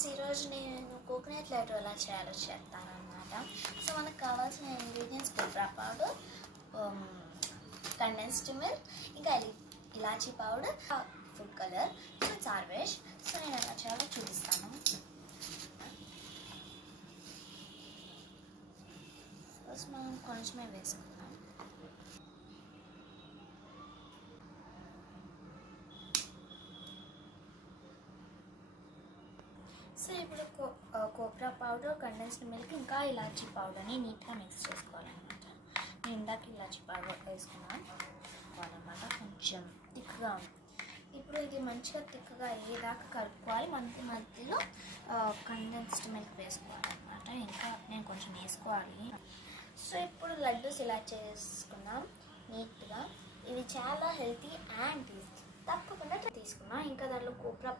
Friends, ఈరోజు నేను coconut laddu ఎలా చేయాలో చెప్తానమాట. సో మనకు కావాల్సిన ingredients cocoa powder, condensed milk, ఇంకా ఇలాచీ పౌడర్, ఫుడ్ కలర్, సో చార్వేష్. సో నేను ఎలా చేయాలో చూపిస్తాను. ఫస్ట్ మనం కొంచెమే వేసుకుందాం. సో ఇప్పుడు కోకోరా పౌడర్, కండెన్స్డ్ మిల్క్, ఇంకా ఇలాచీ పౌడర్ని నీట్గా మిక్స్ చేసుకోవాలన్నమాట. నేను ఇందాక ఇలాచీ పౌడర్ వేసుకున్నాను అనమాట. కొంచెం థిక్గా ఉంది. ఇప్పుడు ఇది మంచిగా థిక్గా అయ్యేదాకా కలుపుకోవాలి. మధ్యలో కండెన్స్డ్ మిల్క్ వేసుకోవాలన్నమాట. ఇంకా నేను కొంచెం వేసుకోవాలి. సో ఇప్పుడు లడ్డూస్ ఇలా చేసుకున్నాం నీట్గా. ఇవి చాలా హెల్తీ అండ్ టేస్టీ. తప్పకుండా తీసుకున్నాం. ఇంకా దాంట్లో కోకోరా